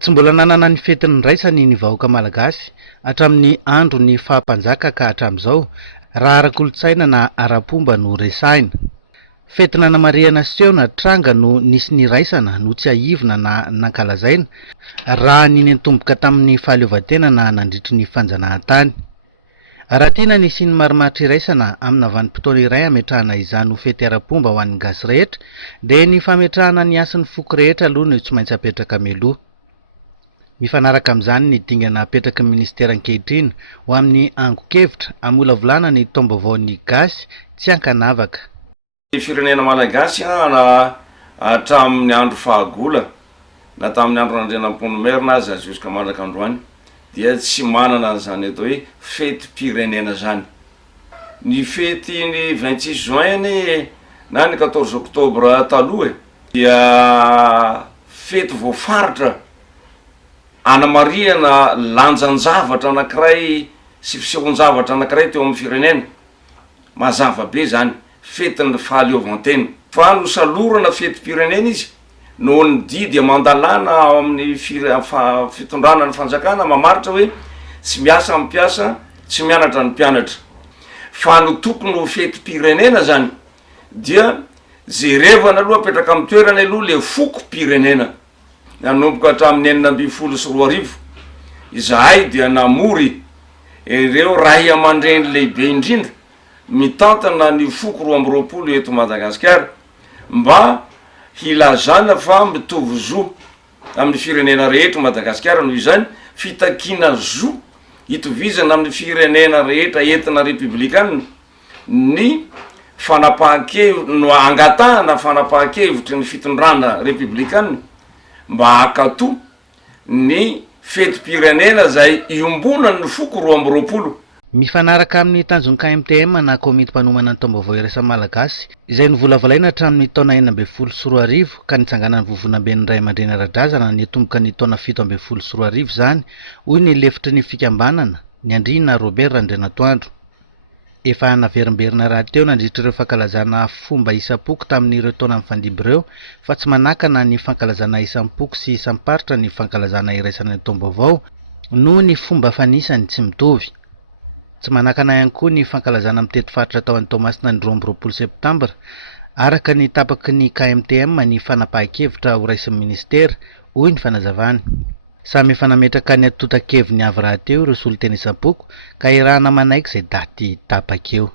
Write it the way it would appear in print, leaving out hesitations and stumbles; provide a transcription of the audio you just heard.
Tsy mbola nanana ny fetiny raisany ny vahoaka malagasy hatramin'ny andro ny fahampanjaka ka hatramin'izao raha ara-kolontsaina na ara-pomba no resahina. Fety nanamariana seho na tranga no nisy ny raisana no tsy haivona na nankalazaina raha niny antomboka tamin'ny fahaleovantena na nandritry ny fanjanahantany. Raha tiana nisy ny marimaritra iraisana amina vanim-potoana iray ametrahana izany ho fety ara-pomba ho an'ny gasy rehetra dia ny fametrahana ny asin'ny foko rehetra aloha no tsy maintsy apetraka mialoha. Mifanaraka amin'izany ny dingana apetraky ny ministera ankehitriny ho amin'ny ango-kevitra amolavolana ny taom-baovaon'ny gasy tsy hankanavaka. Ny firenena malagasy na hatramin'ny andro fahagola na tamin'ny andro nandrenam-ponomerina aza juska mandrak'androany dia tsy manana zany atao hoe fety-pirenena zany. Ny fety ny 26 juin na ny 14 octobre taloha dia fety voafaritra anamariana lanjan-javatra anankiray sy fisehon-javatra anankiray teo amin'ny firenena. Mazava be zany fetin'ny fahaleovantena. Fa no salorana fety-pirenena izy no ny didy mandalana ao amin'ny fitondrana ny fanjakana mamaritra hoe tsy miasa amin'ny mpiasa, tsy mianatra ny mpianatra. Fa no tokony ho fety-pirenena zany dia jerevana aloha apetraka amin'ny toerana aloha le foko-pirenena. Nanomboka hatramin'ny 1924 izahay dia namory ireo ray aman-dreny lehibe indrindra mitantana ny foko 2020 eto Madagasikara mba hilazana fa mitovy zo amin'ny firenena rehetra Madagasikara. Noho izany fitakiana zo hitovizana amin'ny firenena rehetra entina republikanina ny fanapahan-kevitra no angatahana fanapahan-kevitry ny fitondrana republikanina mba hakato ny fety-pirenena zay iombonany ny foko 2020. Mifanaraka amin'ny tanjony KMTM na komity mpanomana ny taom-baovao iraisany malagasy izay novolavolaina hatramin'ny taona 2014 ka nitsanganany vovonamben'ny ray aman-dreny ara-drazana ny tomboka ny taona 2017 zany hoy ny lefitry ny fikambanana ny Andriana Robert Randrianatoandro. Efa naverimberina raha teo nandritra ireo fankalazana fomba isam-poko tamin'ireo taona mifandimby ireo fa tsy manakana ny fankalazana isam-poko sy isam-paritra ny fankalazana iraisan'ny taom-baovao noho ny fomba fanisany tsy mitovy. Tsy manakana ihany koa ny fankalazana mitety faritra tao an'ny Toamasina ny 20 septambra araka ny tapaky ny KMTM ny fanapahan-kevitra ho raisin'ny ministera hoy ny fanazavany. Samy efa nametraka ny atotan-keviny avy rahateo ireo soliteny isam-poko ka irahana manaiky izay daty tapaka eo.